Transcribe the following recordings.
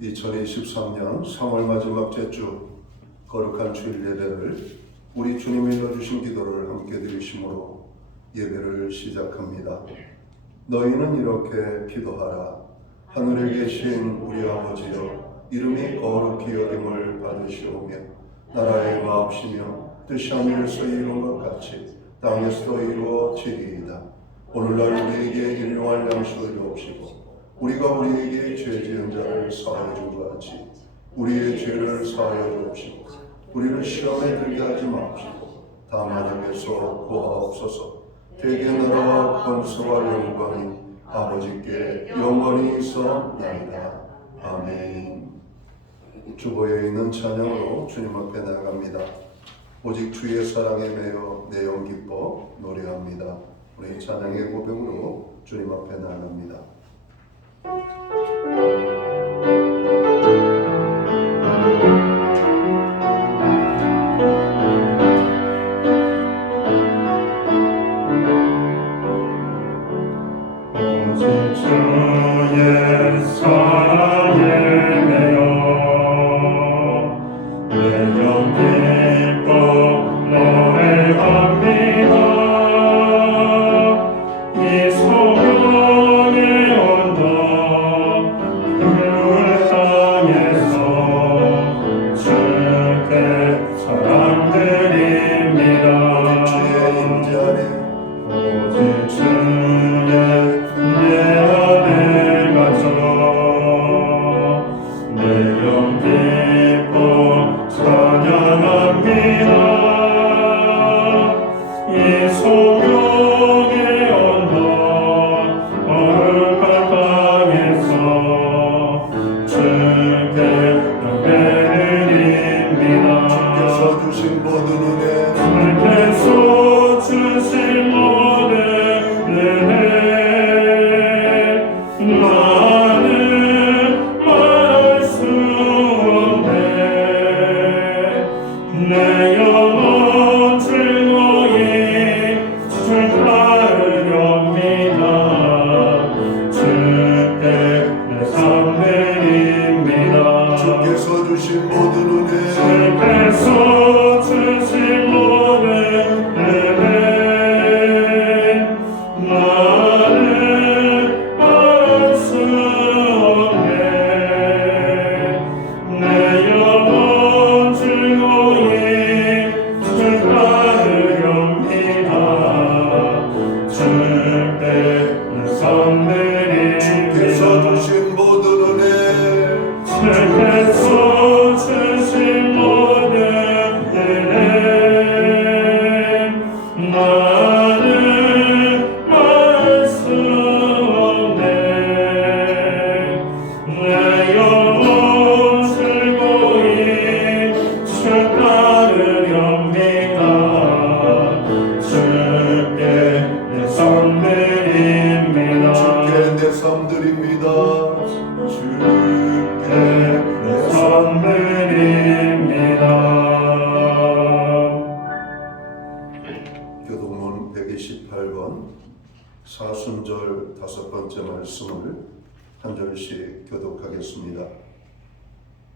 2023년 3월 마지막 제주 거룩한 주일 예배를 우리 주님이 일러주신 기도를 함께 드리심으로 예배를 시작합니다. 너희는 이렇게 기도하라. 하늘에 계신 우리 아버지여, 이름이 거룩히 여김을 받으시오며 나라의 마옵시며 뜻이 하늘에서 이룬 것 같이 땅에서도 이루어지리이다. 오늘날 우리에게 일용할 양식을 주옵시고 우리가 우리에게 죄 지은 자를 사하여 준 것 같이 우리의 죄를 사하여 주옵시고 우리를 시험에 들게 하지 마옵시고 다만 악에서 구하옵소서. 대개 나라와 권세와 영광이 아버지께 영원히 있사옵나이다. 아멘. 주보에 있는 찬양으로 주님 앞에 나아갑니다. 오직 주의 사랑에 매여 내영 기뻐 노래합니다. 우리 찬양의 고백으로 주님 앞에 나아갑니다. 오직 주의 사랑에 매여 내영 기뻐 노래합니다. 이 소명의 언덕 그 땅에서 주께 사랑드립니다. 오직 주의 내 안에 갇혀 내영 기뻐 찬양합니다. 이 소명의 언덕 거룩한 땅에서 주께 예배드립니다. 주께서 주신 모든 은혜, 주께서 주신 모든 은혜 나는 말할 수 없네. 내 영혼 즐거이 주 따르렵니다. 주께 내 삶 드립니다. 주께서 주신 모든 은혜, 주께서 주신 모든 은혜 나는 말할 수 없네. 내 영혼 즐거이 주 따르렵니다. 주께 내 삶 주께서 드립니다. 주신 모든 은혜, 주께서 주신 모든 은혜 나는 말할 수 없네. 내 영혼 즐거이 주 따르렵니다. 주께 내 삶 드립니다. 주께 내 삶 드립니다. 주께 내 삶 드립니다. 교동문 128번 사순절 5번째 말씀을 한 절씩 교독하겠습니다.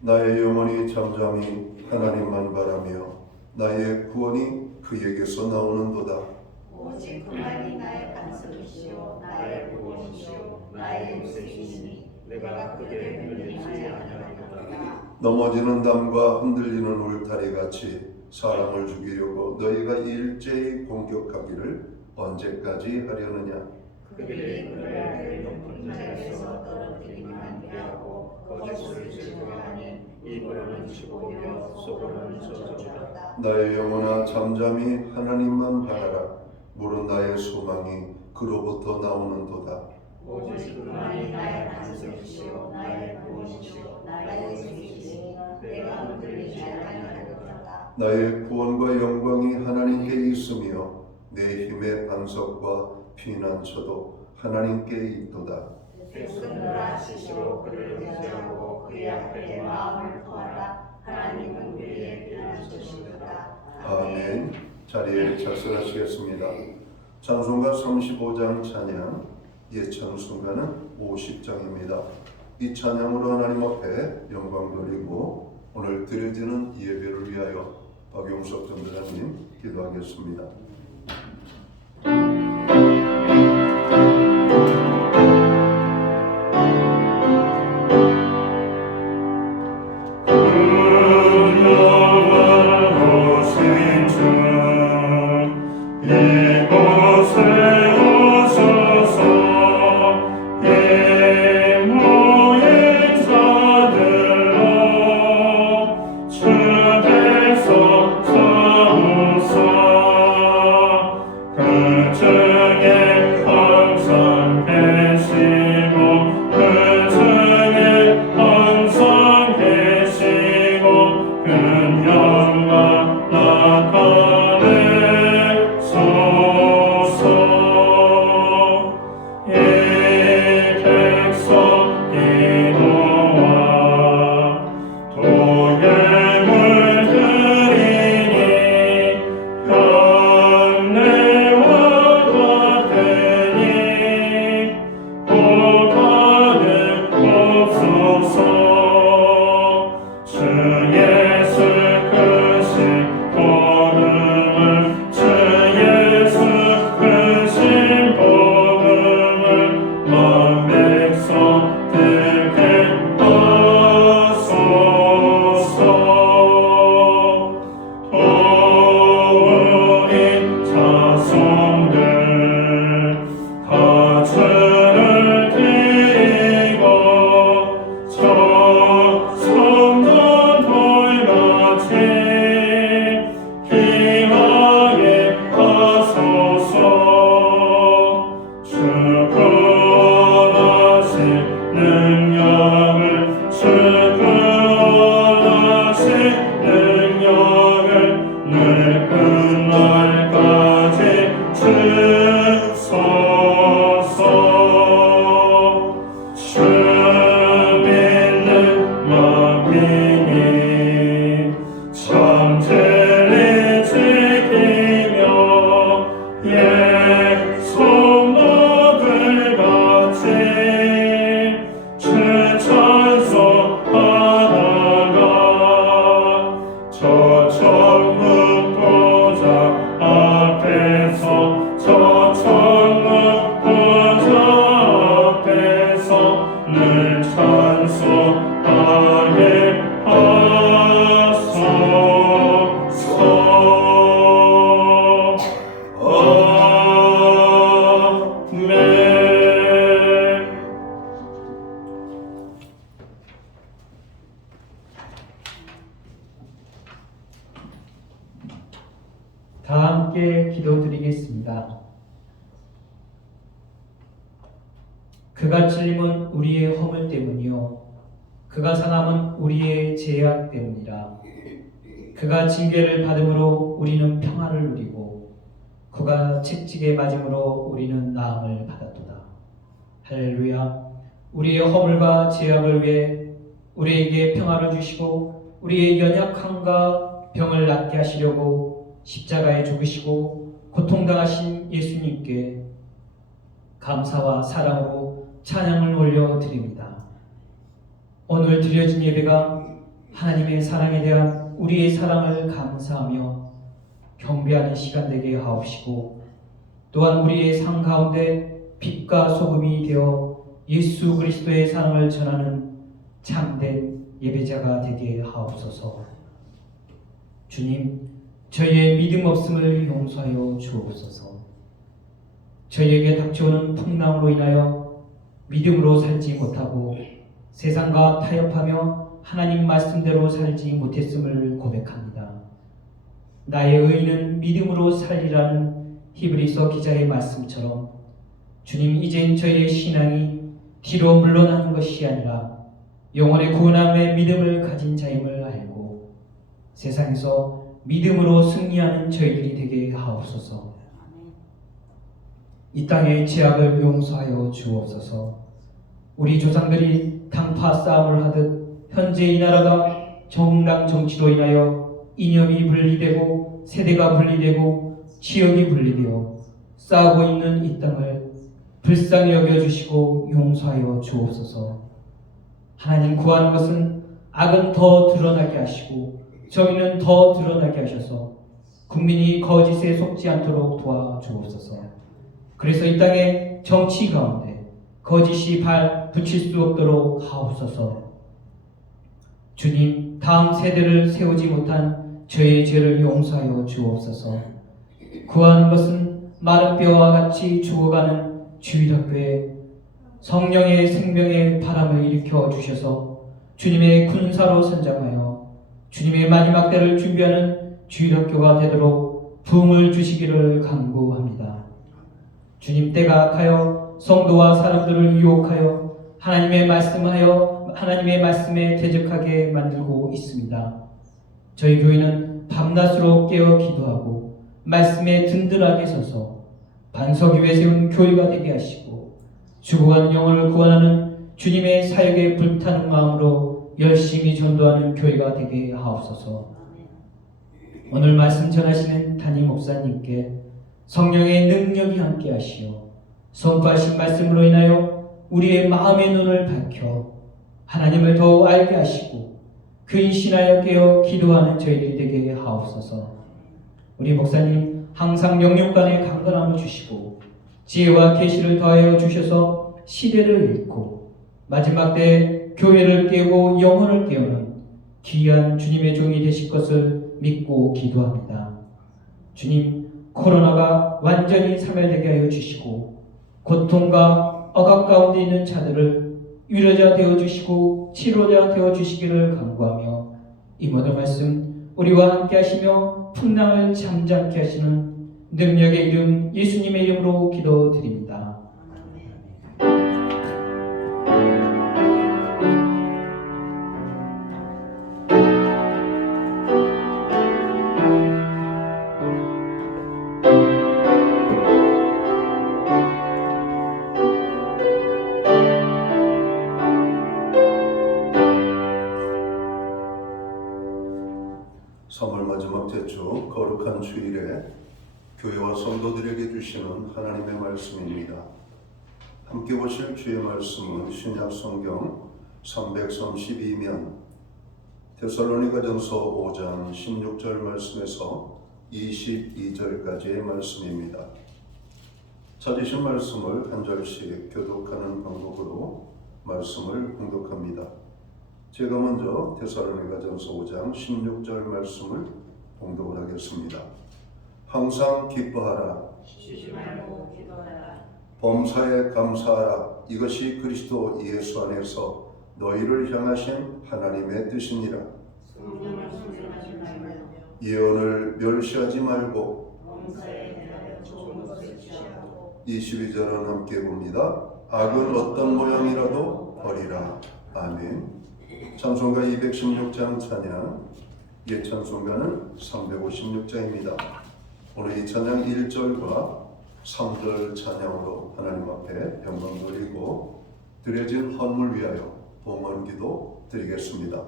나의 영혼이 잠잠히 하나님만 바라며 나의 구원이 그에게서 나오는도다. 오직 그만이 나의 반석이시오 나의 구원이시오 나의 요새이시니 내가 그에게 흔들리지 아니하리로다. 넘어지는 담과 흔들리는 울타리 같이 사람을 죽이려고 너희가 일제히 공격하기를 언제까지 하려느냐. 그들이 그를 높은 자리에서 떨어뜨리기만 피하고 거짓을 즐거워하니 입으로는 치고며 속으로는 저주하다. 나의 영혼아 잠잠히 하나님만 바라라. 물은 나의 소망이 그로부터 나오는도다. 오직 그만이 나의 반석이시오 나의 구원이시오 나의 요새이시니 내가 흔들리지 아니하리로다. 나의 구원과 영광이 하나님께 있으며 내 힘의 반석과 피난처도 하나님께 있도다. 백성들아 스스로 그를 의지하고 그의 앞에 마음을 토하라. 하나님은 우리의 피난처시도다. 아멘. 자리에 착석하시겠습니다. 찬송가 35장 찬양, 예찬송가는 50장입니다. 이 찬양으로 하나님 앞에 영광 돌리고 오늘 드려지는 이 예배를 위하여 박용석 전도사님 기도하겠습니다. 다 함께 기도드리겠습니다. 그가 찔림은 우리의 허물 때문이요 그가 상함은 우리의 죄악 때문이라. 그가 징계를 받음으로 우리는 평화를 누리고 그가 채찍에 맞음으로 우리는 나음을 받았도다. 할렐루야. 우리의 허물과 죄악을 위해 우리에게 평화를 주시고 우리의 연약함과 병을 낫게 하시려고 십자가에 죽으시고 고통당하신 예수님께 감사와 사랑으로 찬양을 올려드립니다. 오늘 드려진 예배가 하나님의 사랑에 대한 우리의 사랑을 감사하며 경배하는 시간 되게 하옵시고 또한 우리의 삶 가운데 빛과 소금이 되어 예수 그리스도의 사랑을 전하는 참된 예배자가 되게 하옵소서. 주님, 저희의 믿음 없음을 용서하여 주옵소서. 저희에게 닥쳐오는 풍랑으로 인하여 믿음으로 살지 못하고 세상과 타협하며 하나님 말씀대로 살지 못했음을 고백합니다. 나의 의인은 믿음으로 살리라는 히브리서 기자의 말씀처럼 주님, 이젠 저희의 신앙이 뒤로 물러나는 것이 아니라 영혼의 구원함의 믿음을 가진 자임을 알고 세상에서 믿음으로 승리하는 저희들이 되게 하옵소서. 이 땅의 죄악을 용서하여 주옵소서. 우리 조상들이 당파 싸움을 하듯 현재 이 나라가 정당 정치로 인하여 이념이 분리되고 세대가 분리되고 지역이 분리되어 싸우고 있는 이 땅을 불쌍히 여겨주시고 용서하여 주옵소서. 하나님 구하는 것은 악은 더 드러나게 하시고 정의는 더 드러나게 하셔서 국민이 거짓에 속지 않도록 도와주옵소서. 그래서 이 땅의 정치 가운데 거짓이 발 붙일 수 없도록 하옵소서. 주님, 다음 세대를 세우지 못한 저의 죄를 용서하여 주옵소서. 구하는 것은 마른 뼈와 같이 죽어가는 주일학교에 성령의 생명의 바람을 일으켜 주셔서 주님의 군사로 선장하여 주님의 마지막 때를 준비하는 주일학교가 되도록 부흥을 주시기를 간구합니다. 주님, 때가 악하여 성도와 사람들을 유혹하여 하나님의 말씀에 대적하게 만들고 있습니다. 저희 교회는 밤낮으로 깨어 기도하고 말씀에 든든하게 서서 반석 위에 세운 교회가 되게 하시고 죽어가는 영혼을 구원하는 주님의 사역에 불타는 마음으로 열심히 전도하는 교회가 되게 하옵소서. 오늘 말씀 전하시는 담임 목사님께 성령의 능력이 함께 하시어 선포하신 말씀으로 인하여 우리의 마음의 눈을 밝혀 하나님을 더 알게 하시고 근신하여 깨어 기도하는 저희들이 되게 하옵소서. 우리 목사님 항상 영육간의 강건함을 주시고 지혜와 계시를 더하여 주셔서 시대를 읽고 마지막 때 교회를 깨우고 영혼을 깨우는 귀한 주님의 종이 되실 것을 믿고 기도합니다. 주님, 코로나가 완전히 사멸되게 하여 주시고 고통과 억압 가운데 있는 자들을 위로자 되어 주시고 치료자 되어 주시기를 간구하며 이 모든 말씀 우리와 함께 하시며 풍랑을 잠잠케 하시는 능력의 이름 예수님의 이름으로 기도드립니다. 삼월 마지막 제주 거룩한 주일에 교회와 성도들에게 주시는 하나님의 말씀입니다. 함께 보실 주의 말씀은 신약 성경 332면 데살로니가전서 5장 16절 말씀에서 22절까지의 말씀입니다. 찾으신 말씀을 한 절씩 교독하는 방법으로 말씀을 공독합니다. 제가 먼저 데살로니가전서 5장 16절 말씀을 공독을 하겠습니다. 항상 기뻐하라. 쉬지 말고 기도하라. 범사에 감사하라. 이것이 그리스도 예수 안에서 너희를 향하신 하나님의 뜻이니라. 성령을 순종하지 말고 예언을 멸시하지 말고 범사에 대하여 좋은 것을 취하고 22절은 함께 봅니다. 악은 어떤 모양이라도 버리라. 아멘. 찬송가 216장 찬양, 옛 찬송가는 356장입니다. 오늘 이 찬양 1절과 3절 찬양으로 하나님 앞에 영광 돌리고 드려진 헌물 위하여 봉헌기도 드리겠습니다.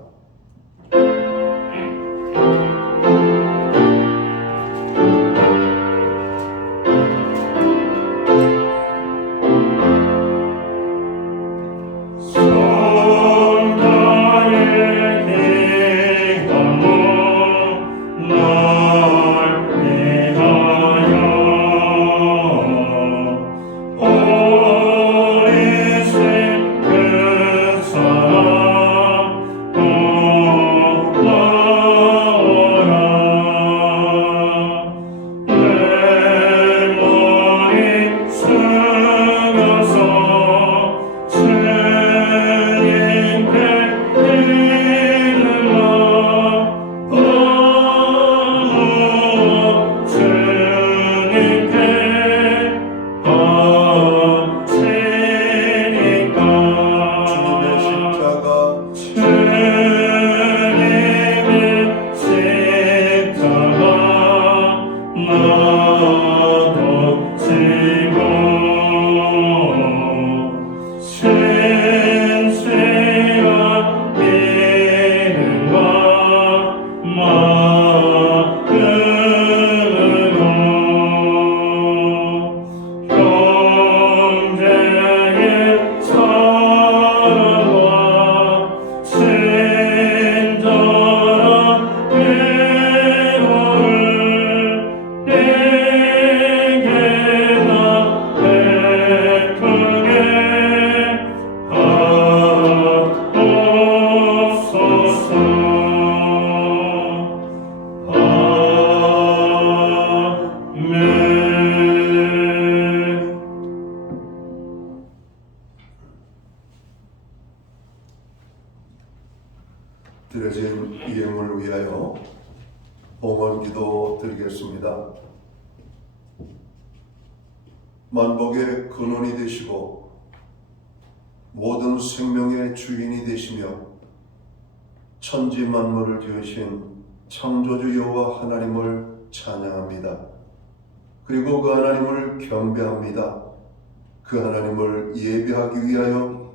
어리신 그 사랑 드려진 이 예물을 위하여 봉헌기도 드리겠습니다. 만복의 근원이 되시고 모든 생명의 주인이 되시며 천지 만물을 지으신 창조주 여호와 하나님을 찬양합니다. 그리고 그 하나님을 경배합니다. 그 하나님을 예배하기 위하여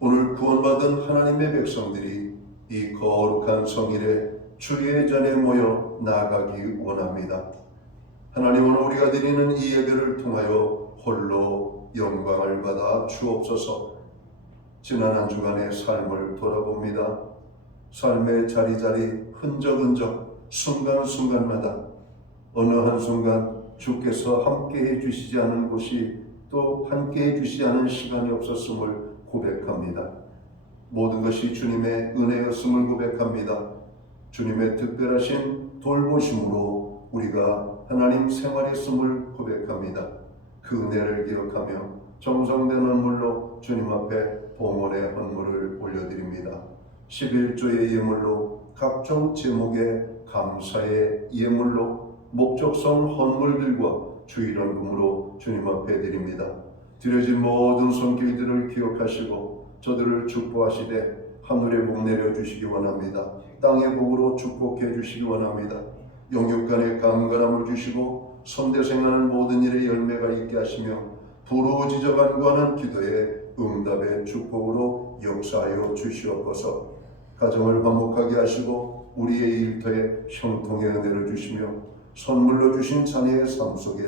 오늘 구원받은 하나님의 백성들이 이 거룩한 성일에 주의 전에 모여 나아가기 원합니다. 하나님은 우리가 드리는 이 예배를 통하여 홀로 영광을 받아 주옵소서. 지난 한 주간의 삶을 돌아봅니다. 삶의 자리자리 흔적흔적 순간순간마다 어느 한순간 주께서 함께해 주시지 않은 곳이 또 함께해 주시지 않은 시간이 없었음을 고백합니다. 모든 것이 주님의 은혜였음을 고백합니다. 주님의 특별하신 돌보심으로 우리가 하나님 생활했음을 고백합니다. 그 은혜를 기억하며 정성된 헌물로 주님 앞에 봉헌의 헌물을 올려드립니다. 11조의 예물로 각종 제목의 감사의 예물로 목적성 헌물들과 주일헌금으로 주님 앞에 드립니다. 드려진 모든 손길들을 기억하시고 저들을 축복하시되 하늘의 복 내려주시기 원합니다. 땅의 복으로 축복해 주시기 원합니다. 영육간의 강건함을 주시고 선대생하는 모든 일에 열매가 있게 하시며 부르짖어 간구하는 기도에 응답의 축복으로 역사하여 주시옵소서. 가정을 화목하게 하시고 우리의 일터에 형통의 은혜를 주시며 선물로 주신 자녀의 삶 속에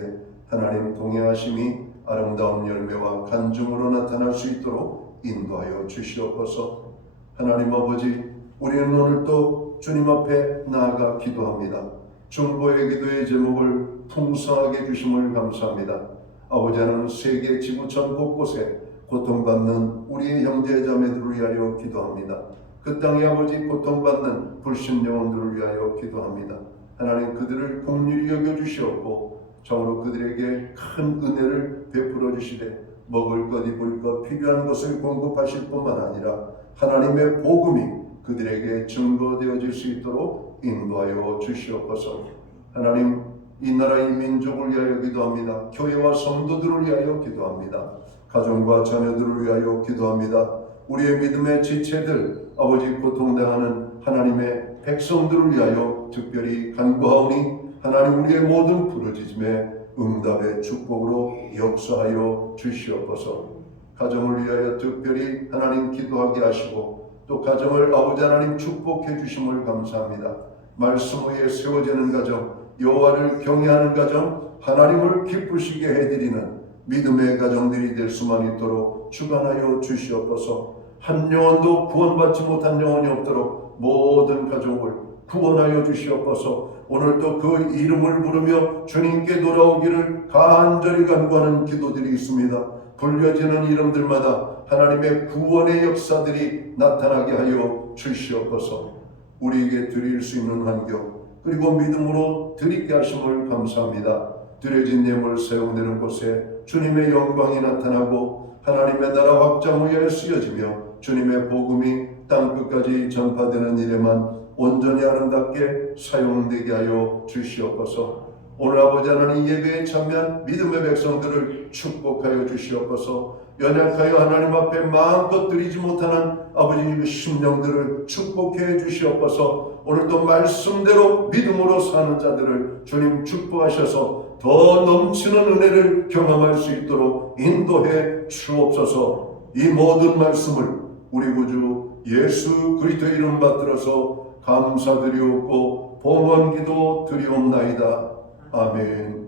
하나님 동행하심이 아름다운 열매와 간증으로 나타날 수 있도록 인도하여 주시옵소서. 하나님 아버지, 우리는 오늘도 주님 앞에 나아가 기도합니다. 중보의 기도의 제목을 풍성하게 주심을 감사합니다. 아버지 하나님, 세계 지구촌 곳곳에 고통받는 우리의 형제 자매들을 위하여 기도합니다. 그 땅의 아버지 고통받는 불신 영혼들을 위하여 기도합니다. 하나님, 그들을 긍휼히 여겨 주시옵고 참으로 그들에게 큰 은혜를 베풀어 주시되 먹을 것 입을 것 필요한 것을 공급하실 뿐만 아니라 하나님의 복음이 그들에게 증거되어질 수 있도록 인도하여 주시옵소서. 하나님, 이 나라 이 민족을 위하여 기도합니다. 교회와 성도들을 위하여 기도합니다. 가정과 자녀들을 위하여 기도합니다. 우리의 믿음의 지체들, 아버지 고통당하는 하나님의 백성들을 위하여 특별히 간구하오니 하나님, 우리의 모든 부르짖음에 응답의 축복으로 역사하여 주시옵소서. 가정을 위하여 특별히 하나님 기도하게 하시고 또 가정을 아버지 하나님 축복해 주심을 감사합니다. 말씀 위에 세워지는 가정, 여호와를 경외하는 가정, 하나님을 기쁘시게 해드리는 믿음의 가정들이 될 수만 있도록 주관하여 주시옵소서. 한 영혼도 구원받지 못한 영혼이 없도록 모든 가족을 구원하여 주시옵소서. 오늘도 그 이름을 부르며 주님께 돌아오기를 간절히 간구하는 기도들이 있습니다. 불려지는 이름들마다 하나님의 구원의 역사들이 나타나게 하여 주시옵소서. 우리에게 드릴 수 있는 환경 그리고 믿음으로 드리게 하심을 감사합니다. 드려진 예물 세우는 곳에 주님의 영광이 나타나고 하나님의 나라 확장 위에 쓰여지며 주님의 복음이 땅끝까지 전파되는 일에만 온전히 아름답게 사용되게 하여 주시옵소서. 오늘 아버지 하나님 예배에 참여한 믿음의 백성들을 축복하여 주시옵소서. 연약하여 하나님 앞에 마음껏 드리지 못하는 아버지 그 심령들을 축복해 주시옵소서. 오늘도 말씀대로 믿음으로 사는 자들을 주님 축복하셔서 더 넘치는 은혜를 경험할 수 있도록 인도해 주옵소서. 이 모든 말씀을 우리 구주 예수 그리스도의 이름 받들어서 감사드리옵고 봉헌기도 드리옵나이다. 아멘.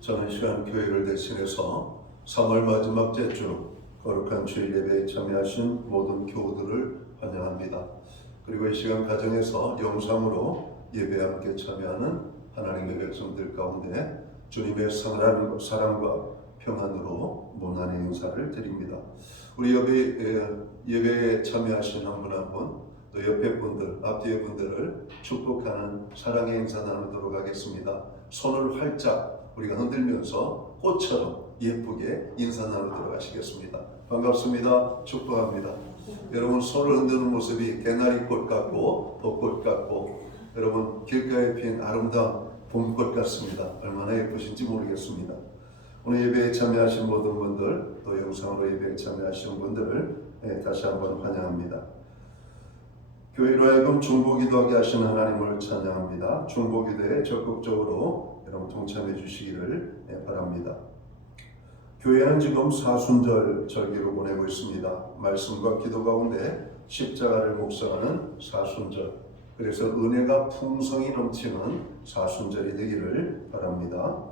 저는 이 시간 교회를 대신해서 3월 마지막 제주 거룩한 주일 예배에 참여하신 모든 교우들을 환영합니다. 그리고 이 시간 가정에서 영상으로 예배에 함께 참여하는 하나님의 백성들 가운데 주님의 사랑과 평안으로 문안의 인사를 드립니다. 우리 예배에 참여하신 한 분 한 분 또 옆에 분들, 앞뒤에 분들을 축복하는 사랑의 인사 나누도록 하겠습니다. 손을 활짝 우리가 흔들면서 꽃처럼 예쁘게 인사 나누도록 하시겠습니다. 반갑습니다. 축복합니다. 여러분 손을 흔드는 모습이 개나리꽃 같고 벚꽃 같고 여러분 길가에 핀 아름다운 봄꽃 같습니다. 얼마나 예쁘신지 모르겠습니다. 오늘 예배에 참여하신 모든 분들 또 영상으로 예배에 참여하신 분들을 다시 한번 환영합니다. 교회로 하여금 중보기도하게 하신 하나님을 찬양합니다. 중보기도에 적극적으로 여러분 동참해 주시기를 바랍니다. 교회는 지금 사순절 절기로 보내고 있습니다. 말씀과 기도 가운데 십자가를 묵상하는 사순절, 그래서 은혜가 풍성히 넘치는 사순절이 되기를 바랍니다.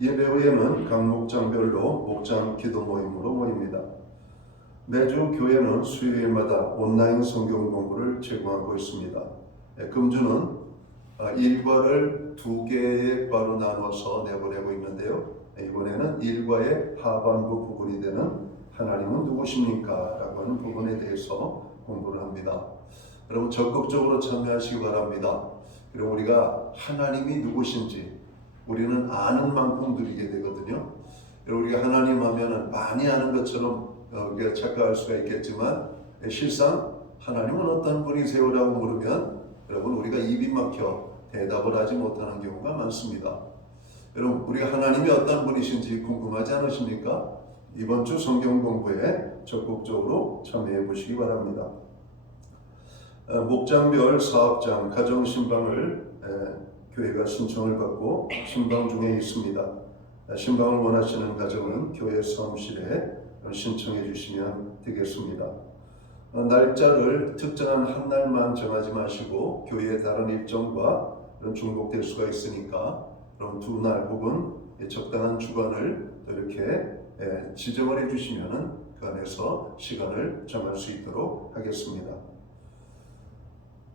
예배 후에는 각 목장별로 목장 기도 모임으로 모입니다. 매주 교회는 수요일마다 온라인 성경 공부를 제공하고 있습니다. 금주는 일과를 2개의 과로 나눠서 내보내고 있는데요. 이번에는 일과의 하반부 부분이 되는 하나님은 누구십니까? 라고 하는 부분에 대해서 공부를 합니다. 여러분 적극적으로 참여하시기 바랍니다. 그리고 우리가 하나님이 누구신지 우리는 아는 만큼 누리게 되거든요. 우리가 하나님 하면은 많이 아는 것처럼 우리가 착각할 수가 있겠지만 실상 하나님은 어떤 분이세요라고 물으면 여러분 우리가 입이 막혀 대답을 하지 못하는 경우가 많습니다. 여러분 우리가 하나님이 어떤 분이신지 궁금하지 않으십니까? 이번 주 성경 공부에 적극적으로 참여해 보시기 바랍니다. 목장별 사업장 가정신방을 교회가 신청을 받고 신방 중에 있습니다. 신방을 원하시는 가정은 교회 사무실에 신청해 주시면 되겠습니다. 날짜를 특정한 한 날만 정하지 마시고 교회의 다른 일정과 중복될 수가 있으니까 그럼 2날 혹은 적당한 주간을 이렇게 지정을 해주시면 그 안에서 시간을 정할 수 있도록 하겠습니다.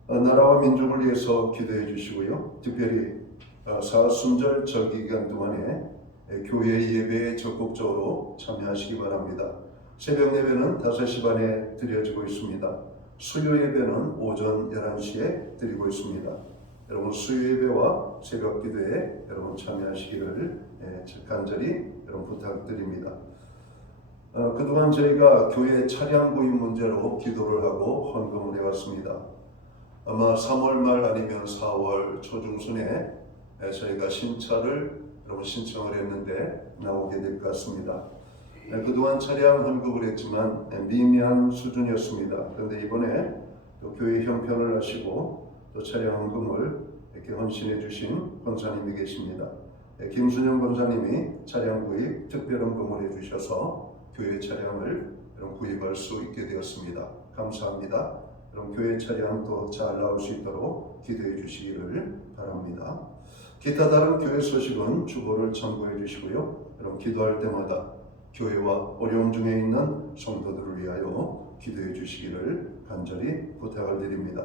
나라와 민족을 위해서 기도해 주시고요. 특별히 사순절 절기 기간 동안에 교회 예배에 적극적으로 참여하시기 바랍니다. 새벽 예배는 5시 반에 드려지고 있습니다. 수요 예배는 오전 11시에 드리고 있습니다. 여러분 수요 예배와 새벽 기도에 여러분 참여하시기를 간절히 여러분 부탁드립니다. 그동안 저희가 교회 차량 구입 문제로 기도를 하고 헌금을 해왔습니다. 아마 3월 말 아니면 4월 초중순에 저희가 신차를 여러분 신청을 했는데 나오게 될 것 같습니다. 그동안 차량 헌금을 했지만 미미한 수준이었습니다. 그런데 이번에 또 교회 형편을 하시고 또 차량 헌금을 이렇게 헌신해 주신 권사님이 계십니다. 김순영 권사님이 차량 구입 특별 헌금을 해주셔서 교회 차량을 구입할 수 있게 되었습니다. 감사합니다. 그럼 교회 차량 또 잘 나올 수 있도록 기도해 주시기를 바랍니다. 기타 다른 교회 소식은 주보를 참고해 주시고요. 여러분 기도할 때마다 교회와 어려움 중에 있는 성도들을 위하여 기도해 주시기를 간절히 부탁을 드립니다.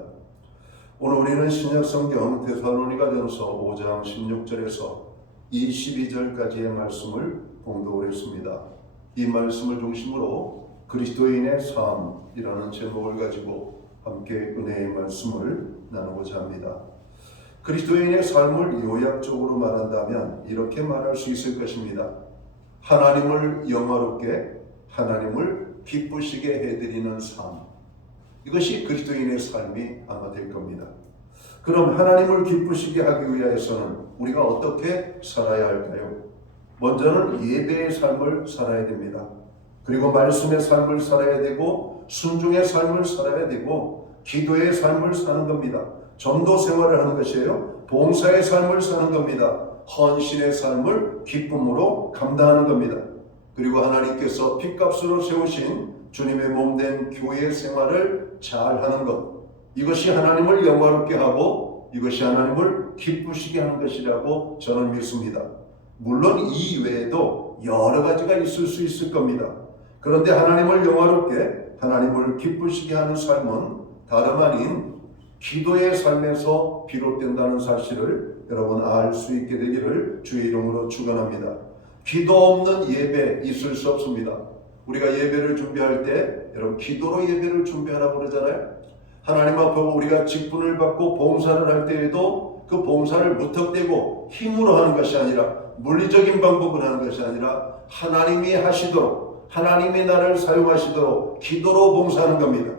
오늘 우리는 신약 성경 데살로니가전서 5장 16절에서 22절까지의 말씀을 공독을 했습니다. 이 말씀을 중심으로 그리스도인의 삶이라는 제목을 가지고 함께 은혜의 말씀을 나누고자 합니다. 그리스도인의 삶을 요약적으로 말한다면 이렇게 말할 수 있을 것입니다. 하나님을 영화롭게, 하나님을 기쁘시게 해드리는 삶. 이것이 그리스도인의 삶이 아마 될 겁니다. 그럼 하나님을 기쁘시게 하기 위해서는 우리가 어떻게 살아야 할까요? 먼저는 예배의 삶을 살아야 됩니다. 그리고 말씀의 삶을 살아야 되고 순종의 삶을 살아야 되고 기도의 삶을 사는 겁니다. 전도 생활을 하는 것이에요. 봉사의 삶을 사는 겁니다. 헌신의 삶을 기쁨으로 감당하는 겁니다. 그리고 하나님께서 핏값으로 세우신 주님의 몸된 교회 생활을 잘 하는 것, 이것이 하나님을 영화롭게 하고 이것이 하나님을 기쁘시게 하는 것이라고 저는 믿습니다. 물론 이 외에도 여러 가지가 있을 수 있을 겁니다. 그런데 하나님을 영화롭게, 하나님을 기쁘시게 하는 삶은 다름 아닌 기도의 삶에서 비롯된다는 사실을 여러분 알 수 있게 되기를 주의 이름으로 축원합니다. 기도 없는 예배 있을 수 없습니다. 우리가 예배를 준비할 때 여러분 기도로 예배를 준비하라고 그러잖아요. 하나님 앞에 우리가 직분을 받고 봉사를 할 때에도 그 봉사를 무턱대고 힘으로 하는 것이 아니라, 물리적인 방법으로 하는 것이 아니라 하나님이 하시도록, 하나님이 나를 사용하시도록 기도로 봉사하는 겁니다.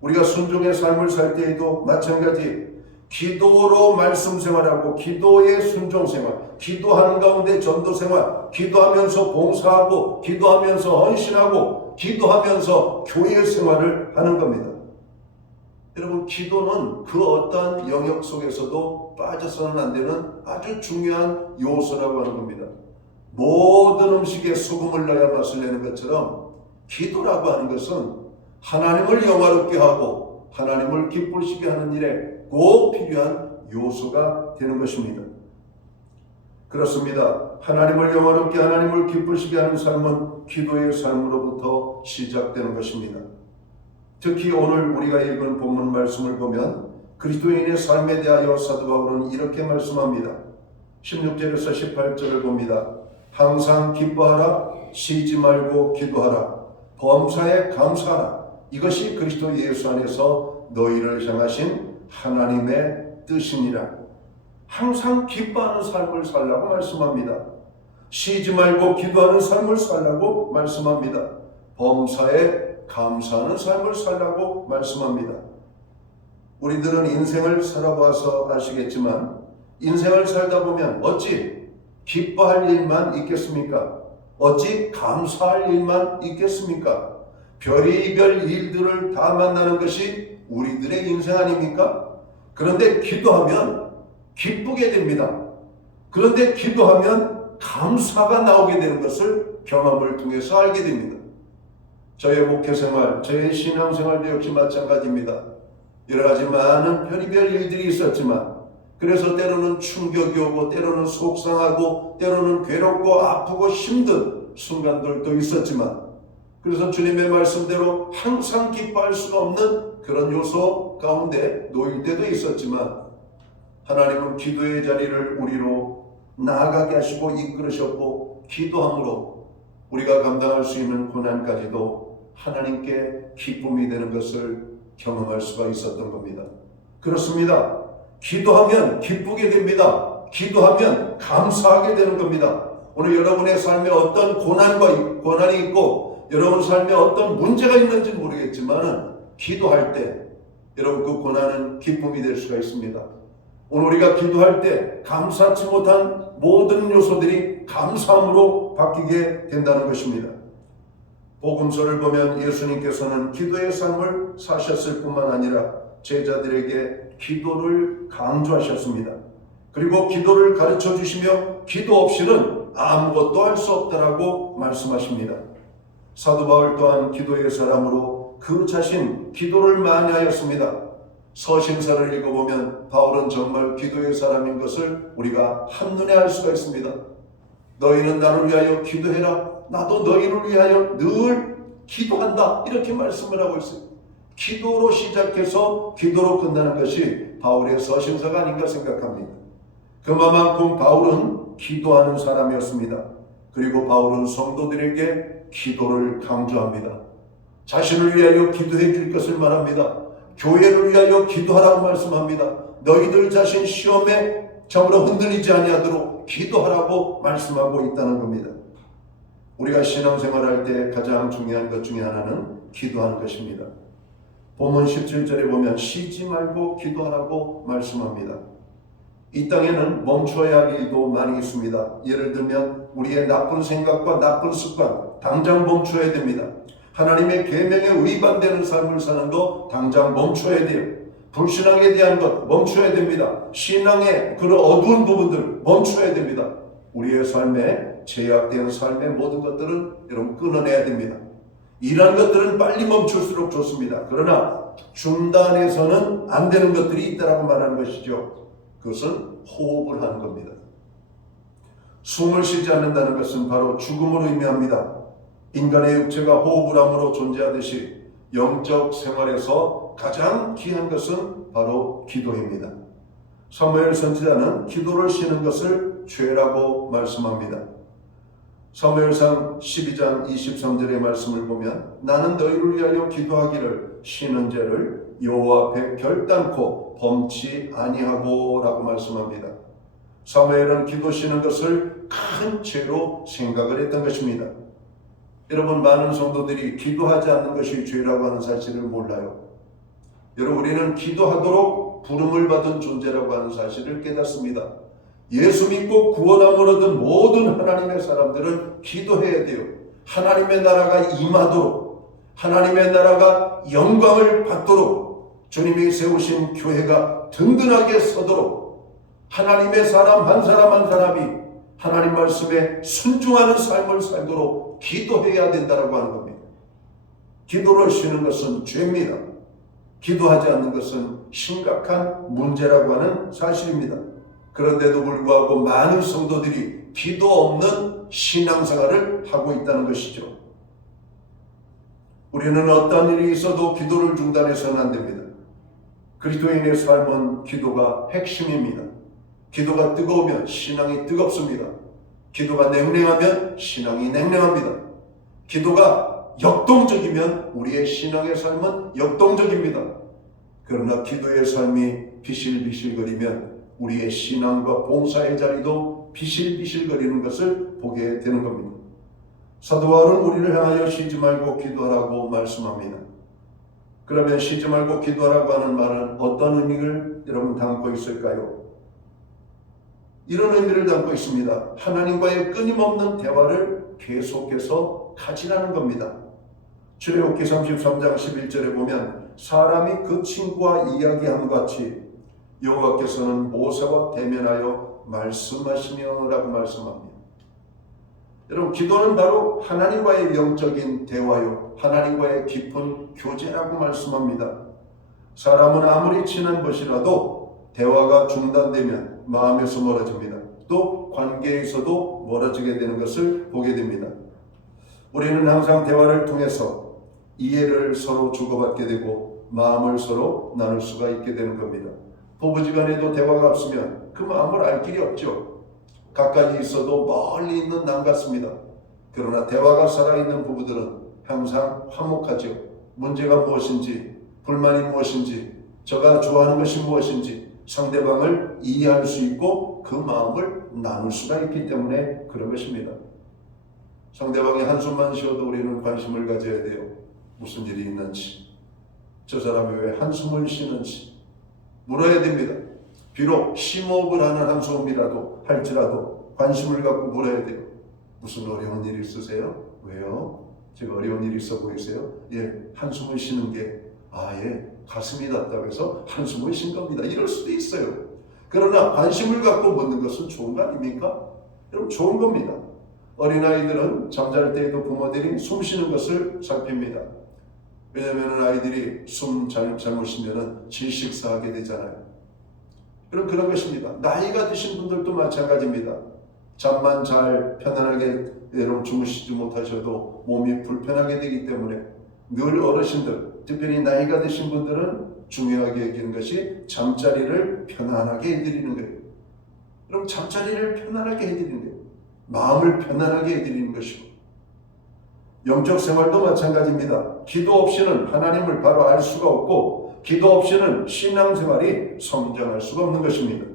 우리가 순종의 삶을 살 때에도 마찬가지, 기도로 말씀 생활하고 기도의 순종 생활, 기도하는 가운데 전도 생활, 기도하면서 봉사하고 기도하면서 헌신하고 기도하면서 교회 생활을 하는 겁니다. 여러분, 기도는 그 어떠한 영역 속에서도 빠져서는 안 되는 아주 중요한 요소라고 하는 겁니다. 모든 음식에 소금을 넣어야 맛을 내는 것처럼 기도라고 하는 것은 하나님을 영화롭게 하고 하나님을 기쁘시게 하는 일에 꼭 필요한 요소가 되는 것입니다. 그렇습니다. 하나님을 영화롭게, 하나님을 기쁘시게 하는 삶은 기도의 삶으로부터 시작되는 것입니다. 특히 오늘 우리가 읽은 본문 말씀을 보면 그리스도인의 삶에 대하여 사도 바울은 이렇게 말씀합니다. 16절에서 18절을 봅니다. 항상 기뻐하라, 쉬지 말고 기도하라, 범사에 감사하라. 이것이 그리스도 예수 안에서 너희를 향하신 하나님의 뜻이니라. 항상 기뻐하는 삶을 살라고 말씀합니다. 쉬지 말고 기도하는 삶을 살라고 말씀합니다. 범사에 감사하는 삶을 살라고 말씀합니다. 우리들은 인생을 살아봐서 아시겠지만 인생을 살다 보면 어찌 기뻐할 일만 있겠습니까? 어찌 감사할 일만 있겠습니까? 별의별 일들을 다 만나는 것이 우리들의 인생 아닙니까? 그런데 기도하면 기쁘게 됩니다. 그런데 기도하면 감사가 나오게 되는 것을 경험을 통해서 알게 됩니다. 저의 목회생활, 저의 신앙생활도 역시 마찬가지입니다. 여러 가지 많은 별의별 일들이 있었지만, 그래서 때로는 충격이 오고 때로는 속상하고 때로는 괴롭고 아프고 힘든 순간들도 있었지만, 그래서 주님의 말씀대로 항상 기뻐할 수가 없는 그런 요소 가운데 놓일 때도 있었지만, 하나님은 기도의 자리를 우리로 나아가게 하시고 이끌으셨고, 기도함으로 우리가 감당할 수 있는 고난까지도 하나님께 기쁨이 되는 것을 경험할 수가 있었던 겁니다. 그렇습니다. 기도하면 기쁘게 됩니다. 기도하면 감사하게 되는 겁니다. 오늘 여러분의 삶에 어떤 고난이 있고 여러분 삶에 어떤 문제가 있는지 모르겠지만 기도할 때 여러분 그 고난은 기쁨이 될 수가 있습니다. 오늘 우리가 기도할 때 감사치 못한 모든 요소들이 감사함으로 바뀌게 된다는 것입니다. 복음서를 보면 예수님께서는 기도의 삶을 사셨을 뿐만 아니라 제자들에게 기도를 강조하셨습니다. 그리고 기도를 가르쳐 주시며 기도 없이는 아무것도 할 수 없다라고 말씀하십니다. 사도 바울 또한 기도의 사람으로 그 자신 기도를 많이 하였습니다. 서신서를 읽어보면 바울은 정말 기도의 사람인 것을 우리가 한눈에 알 수가 있습니다. 너희는 나를 위하여 기도해라. 나도 너희를 위하여 늘 기도한다. 이렇게 말씀을 하고 있어요. 기도로 시작해서 기도로 끝나는 것이 바울의 서신서가 아닌가 생각합니다. 그만큼 바울은 기도하는 사람이었습니다. 그리고 바울은 성도들에게 기도를 강조합니다. 자신을 위하여 기도해 줄 것을 말합니다. 교회를 위하여 기도하라고 말씀합니다. 너희들 자신 시험에 참으로 흔들리지 아니하도록 기도하라고 말씀하고 있다는 겁니다. 우리가 신앙생활할 때 가장 중요한 것 중에 하나는 기도하는 것입니다. 본문 17절에 보면 쉬지 말고 기도하라고 말씀합니다. 이 땅에는 멈춰야 할 일도 많이 있습니다. 예를 들면 우리의 나쁜 생각과 나쁜 습관 당장 멈춰야 됩니다. 하나님의 계명에 위반되는 삶을 사는 거 당장 멈춰야 돼요. 불신앙에 대한 것 멈춰야 됩니다. 신앙의 그런 어두운 부분들 멈춰야 됩니다. 우리의 삶에 제약된 삶의 모든 것들은 여러분 끊어내야 됩니다. 이러한 것들은 빨리 멈출수록 좋습니다. 그러나 중단해서는 안 되는 것들이 있다라고 말하는 것이죠. 그것은 호흡을 하는 겁니다. 숨을 쉬지 않는다는 것은 바로 죽음으로 의미합니다. 인간의 육체가 호흡을 함으로 존재하듯이 영적 생활에서 가장 귀한 것은 바로 기도입니다. 사무엘 선지자는 기도를 쉬는 것을 죄라고 말씀합니다. 사무엘상 12장 23절의 말씀을 보면 나는 너희를 위하여 기도하기를 쉬는 죄를 여호와 앞에 결단코 범치 아니하고 라고 말씀합니다. 사무엘은 기도 쉬는 것을 큰 죄로 생각을 했던 것입니다. 여러분, 많은 성도들이 기도하지 않는 것이 죄라고 하는 사실을 몰라요. 여러분, 우리는 기도하도록 부름을 받은 존재라고 하는 사실을 깨닫습니다. 예수 믿고 구원함을 얻은 모든 하나님의 사람들은 기도해야 돼요. 하나님의 나라가 임하도록, 하나님의 나라가 영광을 받도록, 주님이 세우신 교회가 든든하게 서도록, 하나님의 사람 한 사람 한 사람이 하나님 말씀에 순종하는 삶을 살도록 기도해야 된다고 하는 겁니다. 기도를 쉬는 것은 죄입니다. 기도하지 않는 것은 심각한 문제라고 하는 사실입니다. 그런데도 불구하고 많은 성도들이 기도 없는 신앙생활을 하고 있다는 것이죠. 우리는 어떤 일이 있어도 기도를 중단해서는 안 됩니다. 그리스도인의 삶은 기도가 핵심입니다. 기도가 뜨거우면 신앙이 뜨겁습니다. 기도가 냉랭하면 신앙이 냉랭합니다. 기도가 역동적이면 우리의 신앙의 삶은 역동적입니다. 그러나 기도의 삶이 비실비실거리면 우리의 신앙과 봉사의 자리도 비실비실거리는 것을 보게 되는 겁니다. 사도 바울은 우리를 향하여 쉬지 말고 기도하라고 말씀합니다. 그러면 쉬지 말고 기도하라고 하는 말은 어떤 의미를 여러분 담고 있을까요? 이런 의미를 담고 있습니다. 하나님과의 끊임없는 대화를 계속해서 가지라는 겁니다. 출애굽기 33장 11절에 보면 사람이 그 친구와 이야기함과 같이 여호와께서는 모세와 대면하여 말씀하시며 라고 말씀합니다. 여러분, 기도는 바로 하나님과의 영적인 대화요, 하나님과의 깊은 교제라고 말씀합니다. 사람은 아무리 친한 것이라도 대화가 중단되면 마음에서 멀어집니다. 또 관계에서도 멀어지게 되는 것을 보게 됩니다. 우리는 항상 대화를 통해서 이해를 서로 주고받게 되고 마음을 서로 나눌 수가 있게 되는 겁니다. 부부지간에도 대화가 없으면 그 마음을 알 길이 없죠. 가까이 있어도 멀리 있는 남 같습니다. 그러나 대화가 살아있는 부부들은 항상 화목하죠. 문제가 무엇인지, 불만이 무엇인지, 저가 좋아하는 것이 무엇인지 상대방을 이해할 수 있고 그 마음을 나눌 수가 있기 때문에 그런 것입니다. 상대방이 한숨만 쉬어도 우리는 관심을 가져야 돼요. 무슨 일이 있는지, 저 사람이 왜 한숨을 쉬는지 물어야 됩니다. 비록 심호흡을 하는 한숨이라도 할지라도 관심을 갖고 물어야 돼요. 무슨 어려운 일 있으세요? 왜요? 제가 어려운 일 있어 보이세요? 예, 한숨을 쉬는 게 가슴이 났다고 해서 한숨을 쉰 겁니다. 이럴 수도 있어요. 그러나 관심을 갖고 묻는 것은 좋은 거 아닙니까? 여러분, 좋은 겁니다. 어린아이들은 잠잘 때에도 부모들이 숨 쉬는 것을 살핍니다. 왜냐하면 아이들이 숨 잘못 쉬면 질식사하게 되잖아요. 그런 것입니다. 나이가 드신 분들도 마찬가지입니다. 잠만 잘 편안하게 여러분 주무시지 못하셔도 몸이 불편하게 되기 때문에 늘 어르신들, 특별히 나이가 드신 분들은 중요하게 여기는 것이 잠자리를 편안하게 해드리는 거예요. 그럼 잠자리를 편안하게 해드리는 거예요. 마음을 편안하게 해드리는 것이고, 영적 생활도 마찬가지입니다. 기도 없이는 하나님을 바로 알 수가 없고, 기도 없이는 신앙생활이 성장할 수가 없는 것입니다.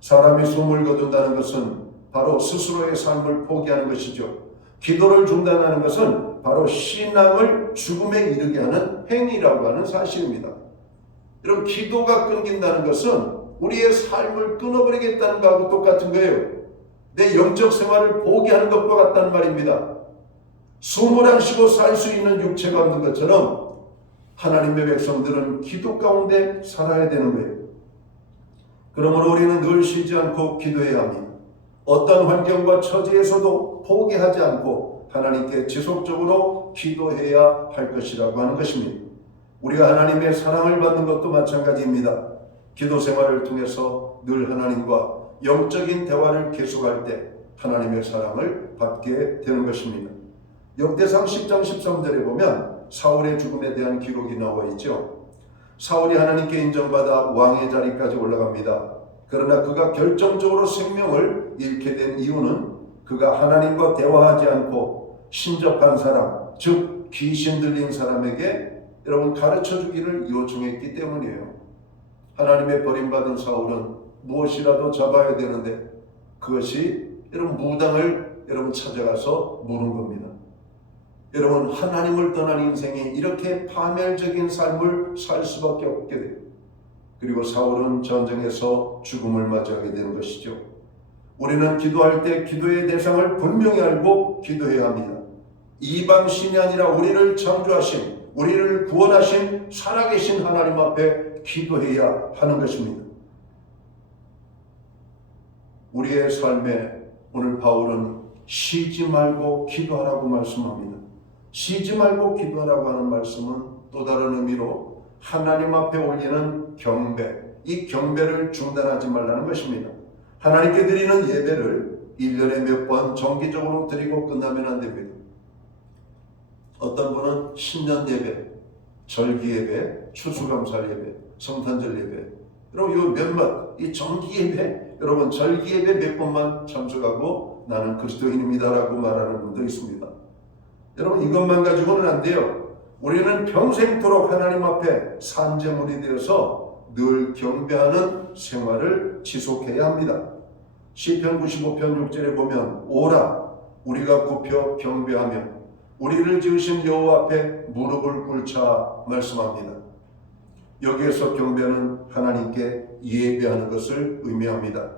사람이 숨을 거둔다는 것은 바로 스스로의 삶을 포기하는 것이죠. 기도를 중단하는 것은 바로 신앙을 죽음에 이르게 하는 행위라고 하는 사실입니다. 여러분, 기도가 끊긴다는 것은 우리의 삶을 끊어버리겠다는 것하고 똑같은 거예요. 내 영적 생활을 포기하는 것과 같다는 말입니다. 숨을 안 쉬고 살 수 있는 육체가 없는 것처럼 하나님의 백성들은 기도 가운데 살아야 되는 거예요. 그러므로 우리는 늘 쉬지 않고 기도해야 합니다. 어떤 환경과 처지에서도 포기하지 않고 하나님께 지속적으로 기도해야 할 것이라고 하는 것입니다. 우리가 하나님의 사랑을 받는 것도 마찬가지입니다. 기도 생활을 통해서 늘 하나님과 영적인 대화를 계속할 때 하나님의 사랑을 받게 되는 것입니다. 역대상 10장 13절에 보면 사울의 죽음에 대한 기록이 나와 있죠. 사울이 하나님께 인정받아 왕의 자리까지 올라갑니다. 그러나 그가 결정적으로 생명을 잃게 된 이유는 그가 하나님과 대화하지 않고 신접한 사람, 즉 귀신 들린 사람에게 여러분 가르쳐 주기를 요청했기 때문이에요. 하나님의 버림받은 사울은 무엇이라도 잡아야 되는데 그것이 여러분 무당을 여러분 찾아가서 물은 겁니다. 여러분 하나님을 떠난 인생이 이렇게 파멸적인 삶을 살 수밖에 없게 돼요. 그리고 사울은 전쟁에서 죽음을 맞이하게 되는 것이죠. 우리는 기도할 때 기도의 대상을 분명히 알고 기도해야 합니다. 이방 신이 아니라 우리를 창조하신, 우리를 구원하신 살아계신 하나님 앞에 기도해야 하는 것입니다. 우리의 삶에 오늘 바울은 쉬지 말고 기도하라고 말씀합니다. 쉬지 말고 기도하라고 하는 말씀은 또 다른 의미로 하나님 앞에 올리는 경배, 이 경배를 중단하지 말라는 것입니다. 하나님께 드리는 예배를 1년에 몇 번 정기적으로 드리고 끝나면 안 됩니다. 어떤 분은 신년 예배, 절기 예배, 추수감사 예배, 성탄절 예배, 여러분 이 몇몇 이 정기 예배, 여러분 절기 예배 몇 번만 참석하고 나는 그리스도인입니다라고 말하는 분도 있습니다. 여러분 이것만 가지고는 안 돼요. 우리는 평생토록 하나님 앞에 산재물이 되어서 늘 경배하는 생활을 지속해야 합니다. 시편 95편 6절에 보면 오라 우리가 굽혀 경배하며 우리를 지으신 여호와 앞에 무릎을 꿇자 말씀합니다. 여기에서 경배는 하나님께 예배하는 것을 의미합니다.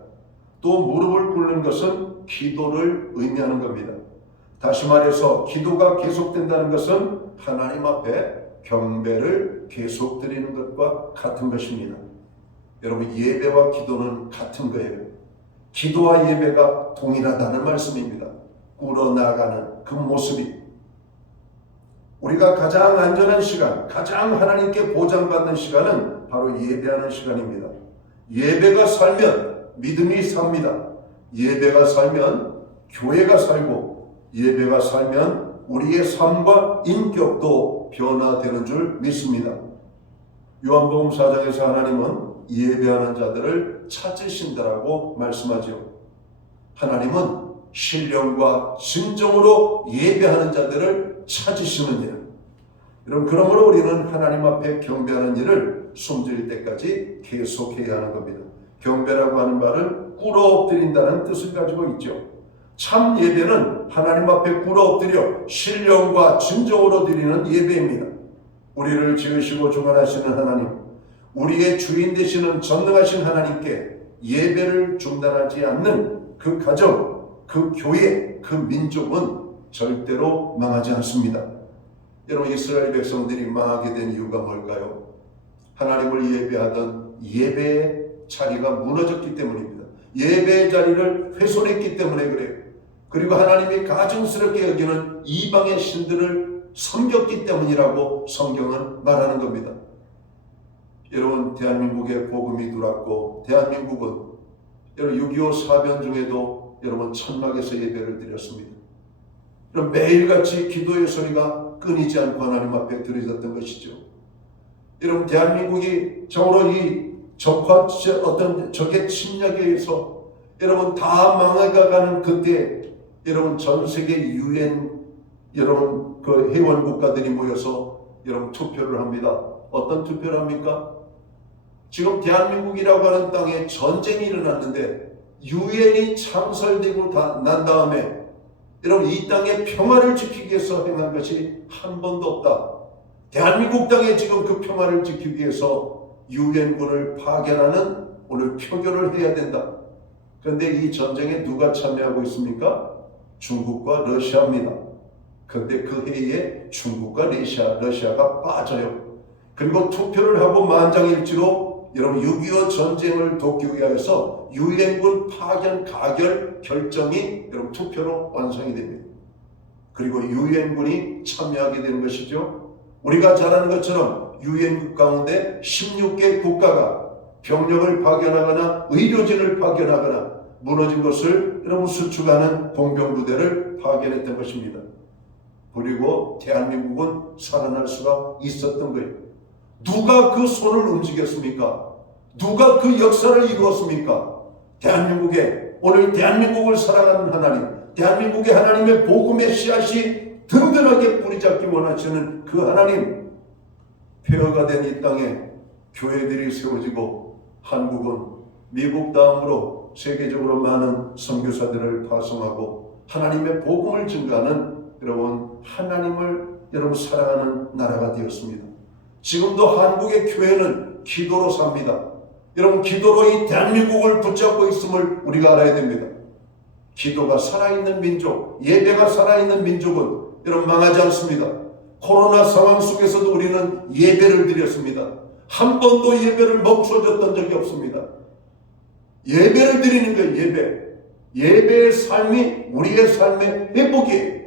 또 무릎을 꿇는 것은 기도를 의미하는 겁니다. 다시 말해서 기도가 계속된다는 것은 하나님 앞에 경배를 계속 드리는 것과 같은 것입니다. 여러분 예배와 기도는 같은 거예요. 기도와 예배가 동일하다는 말씀입니다. 꿇어나가는 그 모습이 우리가 가장 안전한 시간, 가장 하나님께 보장받는 시간은 바로 예배하는 시간입니다. 예배가 살면 믿음이 삽니다. 예배가 살면 교회가 살고 예배가 살면 우리의 삶과 인격도 변화되는 줄 믿습니다. 요한복음 4장에서 하나님은 예배하는 자들을 찾으신다라고 말씀하죠. 하나님은 신령과 진정으로 예배하는 자들을 찾으시느니라. 여러분 그러므로 우리는 하나님 앞에 경배하는 일을 숨질 때까지 계속해야 하는 겁니다. 경배라고 하는 말은 꿇어 엎드린다는 뜻을 가지고 있죠. 참 예배는 하나님 앞에 꿇어 엎드려 신령과 진정으로 드리는 예배입니다. 우리를 지으시고 주관하시는 하나님, 우리의 주인 되시는 전능하신 하나님께 예배를 중단하지 않는 그 가정, 그 교회, 그 민족은 절대로 망하지 않습니다. 여러분 이스라엘 백성들이 망하게 된 이유가 뭘까요? 하나님을 예배하던 예배의 자리가 무너졌기 때문입니다. 예배의 자리를 훼손했기 때문에 그래요. 그리고 하나님이 가증스럽게 여기는 이방의 신들을 섬겼기 때문이라고 성경은 말하는 겁니다. 여러분 대한민국에 복음이 들어왔고 대한민국은 여러분 6.25 사변 중에도 여러분 천막에서 예배를 드렸습니다. 그럼 매일같이 기도의 소리가 끊이지 않고 하나님 앞에 들어졌던 것이죠. 여러분 대한민국이 정으로 이 적과 어떤 적의 침략에 의해서 여러분 다 망해가는 그때 여러분 전 세계 유엔 여러분 그 회원 국가들이 모여서 여러분 투표를 합니다. 어떤 투표를 합니까? 지금 대한민국이라고 하는 땅에 전쟁이 일어났는데 유엔이 창설되고 난 다음에 여러분 이 땅의 평화를 지키기 위해서 행한 것이 한 번도 없다. 대한민국 땅에 지금 그 평화를 지키기 위해서 유엔군을 파견하는 오늘 표결을 해야 된다. 그런데 이 전쟁에 누가 참여하고 있습니까? 중국과 러시아입니다. 그런데 그 회의에 중국과 러시아가 빠져요. 그리고 투표를 하고 만장일치로 여러분 6.25 전쟁을 돕기 위하여서 유엔군 파견 가결 결정이 여러분 투표로 완성이 됩니다. 그리고 유엔군이 참여하게 되는 것이죠. 우리가 잘 아는 것처럼 유엔국 가운데 16개 국가가 병력을 파견하거나 의료진을 파견하거나 무너진 것을 여러분 수축하는 봉병부대를 파견했던 것입니다. 그리고 대한민국은 살아날 수가 있었던 거예요. 누가 그 손을 움직였습니까? 누가 그 역사를 이루었습니까? 대한민국에 오늘 대한민국을 사랑하는 하나님, 대한민국의 하나님의 복음의 씨앗이 든든하게 뿌리잡기 원하시는 그 하나님, 폐허가 된 이 땅에 교회들이 세워지고 한국은 미국 다음으로 세계적으로 많은 선교사들을 파송하고 하나님의 복음을 증가하는 여러분 하나님을 여러분 사랑하는 나라가 되었습니다. 지금도 한국의 교회는 기도로 삽니다. 여러분 기도로 이 대한민국을 붙잡고 있음을 우리가 알아야 됩니다. 기도가 살아있는 민족, 예배가 살아있는 민족은 여러분 망하지 않습니다. 코로나 상황 속에서도 우리는 예배를 드렸습니다. 한 번도 예배를 멈춰줬던 적이 없습니다. 예배를 드리는 거예요. 예배. 예배의 삶이 우리의 삶의 회복이에요.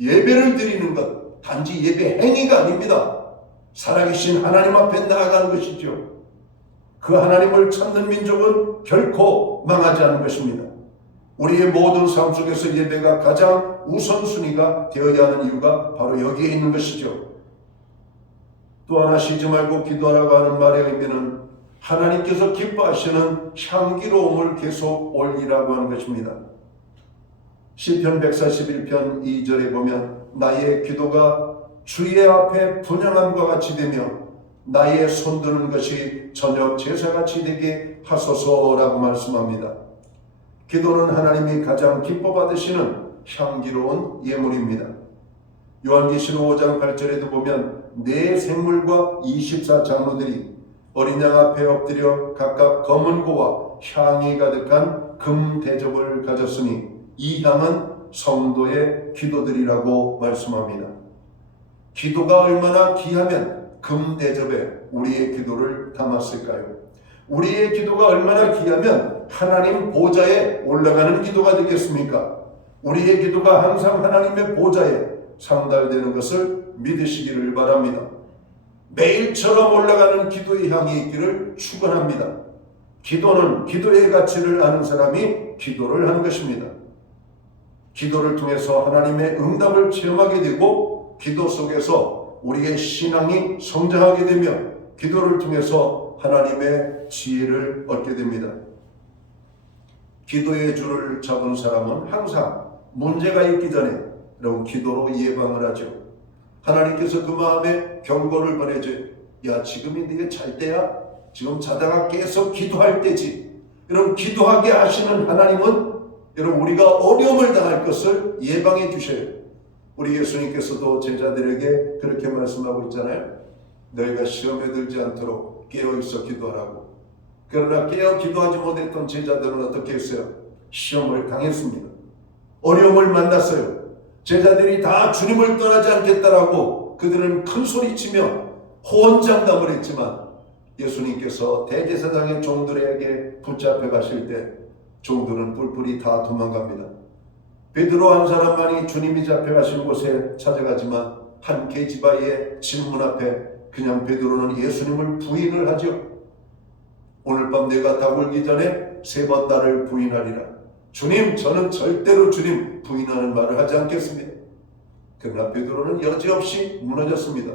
예배를 드리는 것 단지 예배 행위가 아닙니다. 살아계신 하나님 앞에 나아가는 것이죠. 그 하나님을 찾는 민족은 결코 망하지 않는 것입니다. 우리의 모든 삶 속에서 예배가 가장 우선순위가 되어야 하는 이유가 바로 여기에 있는 것이죠. 또 하나 쉬지 말고 기도하라고 하는 말의 의미는 하나님께서 기뻐하시는 향기로움을 계속 올리라고 하는 것입니다. 시편 141편 2절에 보면 나의 기도가 주의 앞에 분향함과 같이 되며 나의 손드는 것이 저녁 제사같이 되게 하소서라고 말씀합니다. 기도는 하나님이 가장 기뻐 받으시는 향기로운 예물입니다. 요한계시록 5장 8절에도 보면 네 생물과 24장로들이 어린 양 앞에 엎드려 각각 검은 고와 향이 가득한 금 대접을 가졌으니 이 향은 성도의 기도들이라고 말씀합니다. 기도가 얼마나 귀하면 금 대접에 우리의 기도를 담았을까요? 우리의 기도가 얼마나 귀하면 하나님 보좌에 올라가는 기도가 되겠습니까? 우리의 기도가 항상 하나님의 보좌에 상달되는 것을 믿으시기를 바랍니다. 매일처럼 올라가는 기도의 향이 있기를 축원합니다. 기도는 기도의 가치를 아는 사람이 기도를 하는 것입니다. 기도를 통해서 하나님의 응답을 체험하게 되고 기도 속에서 우리의 신앙이 성장하게 되며 기도를 통해서 하나님의 지혜를 얻게 됩니다. 기도의 줄을 잡은 사람은 항상 문제가 있기 전에 여러분 기도로 예방을 하죠. 하나님께서 그 마음에 경고를 보내줘요. 야, 지금이 네가 잘 때야? 지금 자다가 계속 기도할 때지. 여러분 기도하게 하시는 하나님은 여러분 우리가 어려움을 당할 것을 예방해 주셔요. 우리 예수님께서도 제자들에게 그렇게 말씀하고 있잖아요. 너희가 시험에 들지 않도록 깨어있어 기도하라고. 그러나 깨어 기도하지 못했던 제자들은 어떻게 했어요? 시험을 당했습니다. 어려움을 만났어요. 제자들이 다 주님을 떠나지 않겠다라고 그들은 큰 소리치며 호언장담을 했지만 예수님께서 대제사장의 종들에게 붙잡혀 가실 때 종들은 뿔뿔이 다 도망갑니다. 베드로 한 사람만이 주님이 잡혀가신 곳에 찾아가지만 한 계집아이의 질문 앞에 그냥 베드로는 예수님을 부인을 하죠. 오늘 밤 내가 다 울기 전에 3번 나를 부인하리라. 주님, 저는 절대로 주님 부인하는 말을 하지 않겠습니다. 그러나 베드로는 여지없이 무너졌습니다.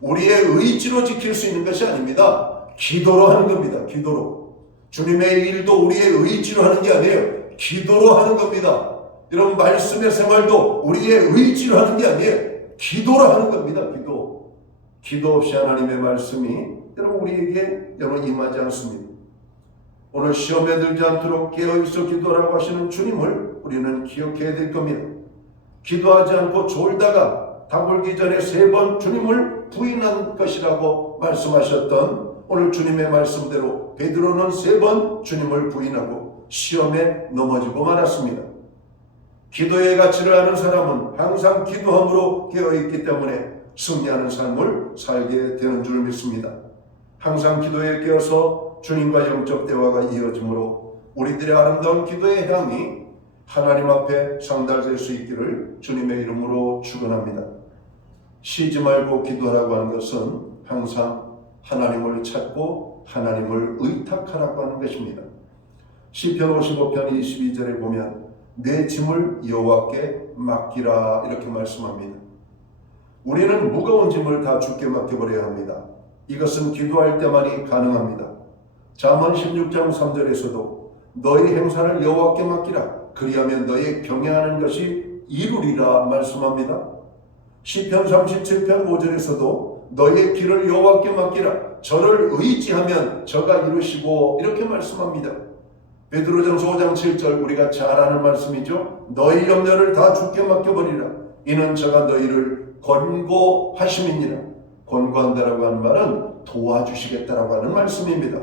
우리의 의지로 지킬 수 있는 것이 아닙니다. 기도로 하는 겁니다. 기도로. 주님의 일도 우리의 의지로 하는 게 아니에요. 기도로 하는 겁니다. 여러분 말씀의 생활도 우리의 의지로 하는 게 아니에요. 기도로 하는 겁니다. 기도. 기도 없이 하나님의 말씀이 여러분 우리에게 여러분 임하지 않습니다. 오늘 시험에 들지 않도록 깨어있어 기도하라고 하시는 주님을 우리는 기억해야 될 겁니다. 기도하지 않고 졸다가 닭울기 전에 3번 주님을 부인한 것이라고 말씀하셨던 오늘 주님의 말씀대로 베드로는 3번 주님을 부인하고 시험에 넘어지고 말았습니다. 기도의 가치를 아는 사람은 항상 기도함으로 깨어있기 때문에 승리하는 삶을 살게 되는 줄 믿습니다. 항상 기도에 깨어서 주님과 영적 대화가 이어지므로 우리들의 아름다운 기도의 향이 하나님 앞에 상달될 수 있기를 주님의 이름으로 축원합니다. 쉬지 말고 기도하라고 하는 것은 항상 하나님을 찾고 하나님을 의탁하라고 하는 것입니다. 시편 55편 22절에 보면 내 짐을 여호와께 맡기라 이렇게 말씀합니다. 우리는 무거운 짐을 다 주께 맡겨버려야 합니다. 이것은 기도할 때만이 가능합니다. 잠언 16장 3절에서도 너희 행사를 여호와께 맡기라. 그리하면 너의 경영하는 것이 이루리라 말씀합니다. 시편 37편 5절에서도 너의 길을 여호와께 맡기라. 저를 의지하면 저가 이루시고 이렇게 말씀합니다. 베드로전서 5장 7절 우리가 잘 아는 말씀이죠. 너희 염려를 다 주께 맡겨버리라. 이는 저가 너희를 권고하심이니라. 권고한다라고 하는 말은 도와주시겠다라고 하는 말씀입니다.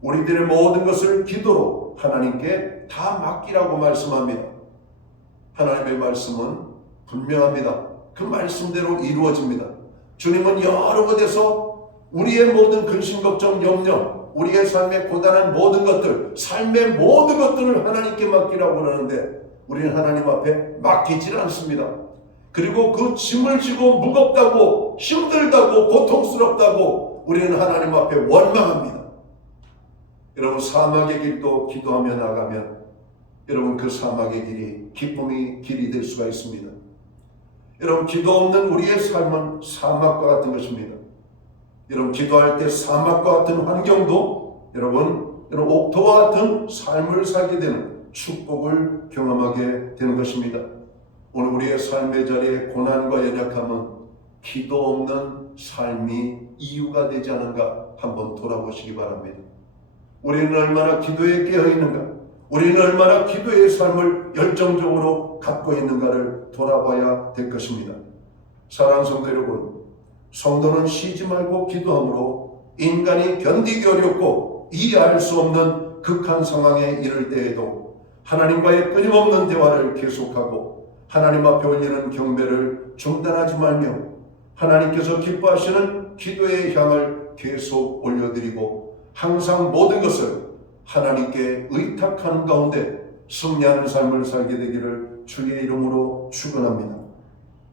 우리들의 모든 것을 기도로 하나님께 다 맡기라고 말씀합니다. 하나님의 말씀은 분명합니다. 그 말씀대로 이루어집니다. 주님은 여러 곳에서 우리의 모든 근심, 걱정, 염려, 우리의 삶의 고단한 모든 것들, 삶의 모든 것들을 하나님께 맡기라고 그러는데 우리는 하나님 앞에 맡기질 않습니다. 그리고 그 짐을 지고 무겁다고, 힘들다고, 고통스럽다고 우리는 하나님 앞에 원망합니다. 여러분, 사막의 길도 기도하며 나가면 여러분 그 사막의 길이 기쁨의 길이 될 수가 있습니다. 여러분, 기도 없는 우리의 삶은 사막과 같은 것입니다. 여러분, 기도할 때 사막과 같은 환경도 여러분 옥토와 같은 삶을 살게 되는 축복을 경험하게 되는 것입니다. 오늘 우리의 삶의 자리에 고난과 연약함은 기도 없는 삶이 이유가 되지 않은가 한번 돌아보시기 바랍니다. 우리는 얼마나 기도에 깨어 있는가, 우리는 얼마나 기도의 삶을 열정적으로 갖고 있는가를 돌아봐야 될 것입니다. 사랑하는 성도 여러분, 성도는 쉬지 말고 기도함으로 인간이 견디기 어렵고 이해할 수 없는 극한 상황에 이를 때에도 하나님과의 끊임없는 대화를 계속하고 하나님 앞에 올리는 경배를 중단하지 말며 하나님께서 기뻐하시는 기도의 향을 계속 올려드리고 항상 모든 것을 하나님께 의탁하는 가운데 승리하는 삶을 살게 되기를 주의 이름으로 축원합니다.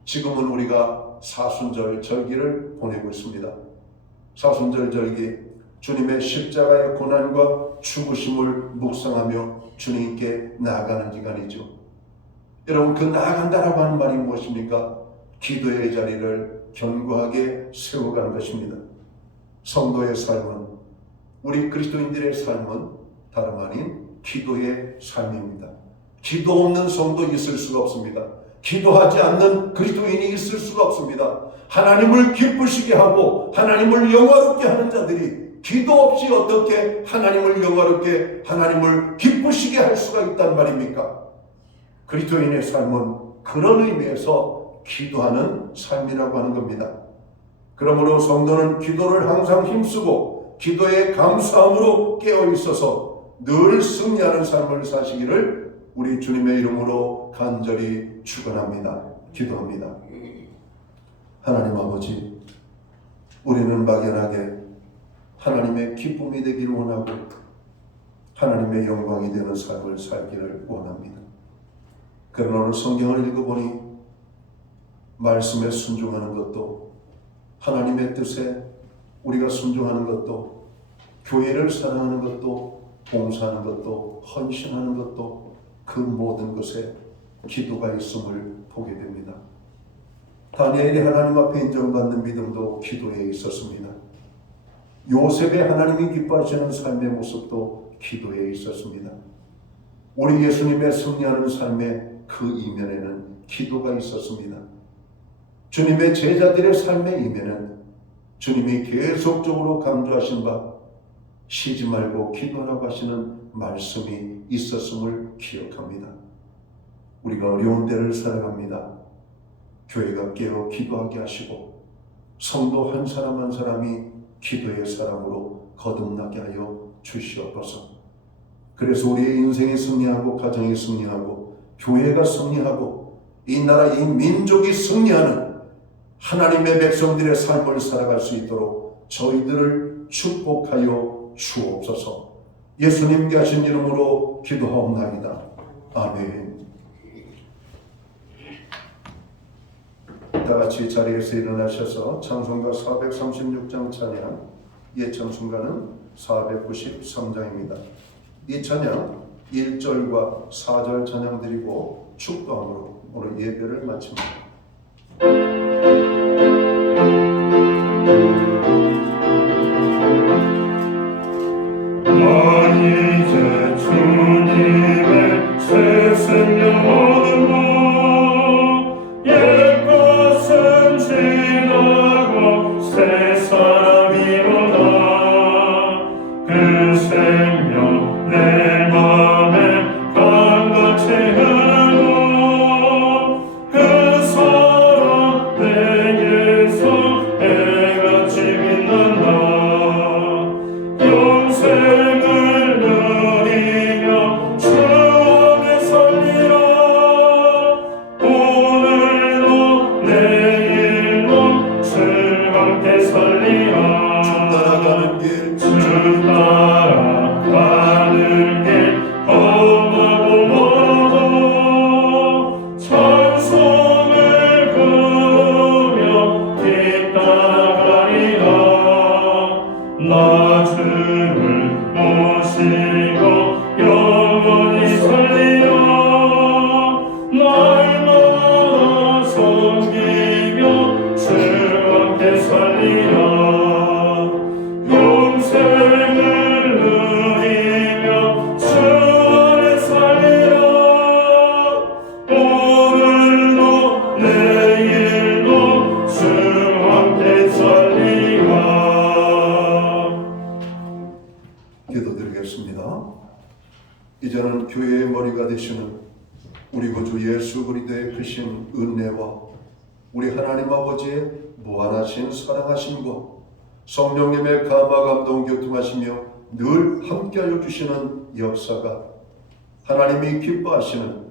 지금은 우리가 사순절 절기를 보내고 있습니다. 사순절 절기, 주님의 십자가의 고난과 죽으심을 묵상하며 주님께 나아가는 기간이죠. 여러분, 그 나아간다라고 하는 말이 무엇입니까? 기도의 자리를 견고하게 세워가는 것입니다. 성도의 삶은, 우리 그리스도인들의 삶은 다름 아닌 기도의 삶입니다. 기도 없는 성도 있을 수가 없습니다. 기도하지 않는 그리스도인이 있을 수가 없습니다. 하나님을 기쁘시게 하고 하나님을 영화롭게 하는 자들이 기도 없이 어떻게 하나님을 영화롭게, 하나님을 기쁘시게 할 수가 있단 말입니까? 그리스도인의 삶은 그런 의미에서 기도하는 삶이라고 하는 겁니다. 그러므로 성도는 기도를 항상 힘쓰고 기도의 감사함으로 깨어 있어서 늘 승리하는 삶을 사시기를 우리 주님의 이름으로 간절히 축원합니다. 기도합니다. 하나님 아버지, 우리는 막연하게 하나님의 기쁨이 되기를 원하고 하나님의 영광이 되는 삶을 살기를 원합니다. 그러나 오늘 성경을 읽어보니 말씀에 순종하는 것도, 하나님의 뜻에 우리가 순종하는 것도, 교회를 사랑하는 것도, 봉사하는 것도, 헌신하는 것도, 그 모든 것에 기도가 있음을 보게 됩니다. 다니엘이 하나님 앞에 인정받는 믿음도 기도에 있었습니다. 요셉의 하나님이 기뻐하시는 삶의 모습도 기도에 있었습니다. 우리 예수님의 승리하는 삶의 그 이면에는 기도가 있었습니다. 주님의 제자들의 삶의 이면에는 주님이 계속적으로 강조하신 바 쉬지 말고 기도하라고 하시는 말씀이 있었음을 기억합니다. 우리가 어려운 때를 살아갑니다. 교회가 깨어 기도하게 하시고 성도 한 사람 한 사람이 기도의 사람으로 거듭나게 하여 주시옵소서. 그래서 우리의 인생이 승리하고 가정이 승리하고 교회가 승리하고 이 나라 이 민족이 승리하는 하나님의 백성들의 삶을 살아갈 수 있도록 저희들을 축복하여 주옵소서. 예수님께 하신 이름으로 기도하옵나이다. 아멘. 다같이 자리에서 일어나셔서 찬송가 436장 찬양, 예찬송가는 493장입니다. 이 찬양 1절과 4절 찬양 드리고 축도함으로 오늘 예배를 마칩니다. 나 이제 주님의 세상 나 주를 모시고 영원히 살리라. 날마다 섬기며 주와 함께 살리라. 영생을 누리며 주 안에 살리라. 오늘도 내일도 주와 함께 살리라. 기도드리겠습니다. 이제는 교회의 머리가 되시는 우리 구주 예수 그리스도의 크신 은혜와 우리 하나님 아버지의 무한하신 사랑하심과 성령님의 감화 감동 교통하시며 늘 함께하여 주시는 역사가 하나님이 기뻐하시는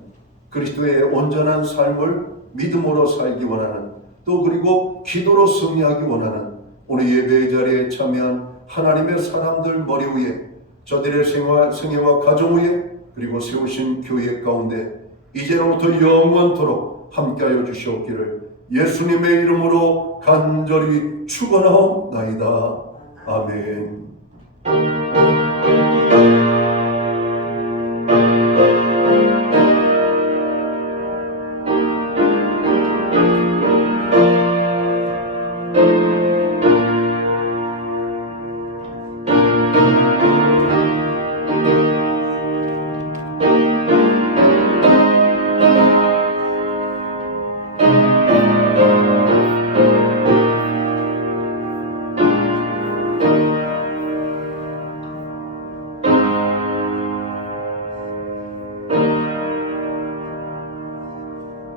그리스도의 온전한 삶을 믿음으로 살기 원하는 또 그리고 기도로 승리하기 원하는 오늘 예배의 자리에 참여한 하나님의 사람들 머리 위에 저들의 생애와 가정 위에 그리고 세우신 교회 가운데 이제로부터 영원토록 함께하여 주시옵기를 예수님의 이름으로 간절히 축원하옵나이다. 아멘.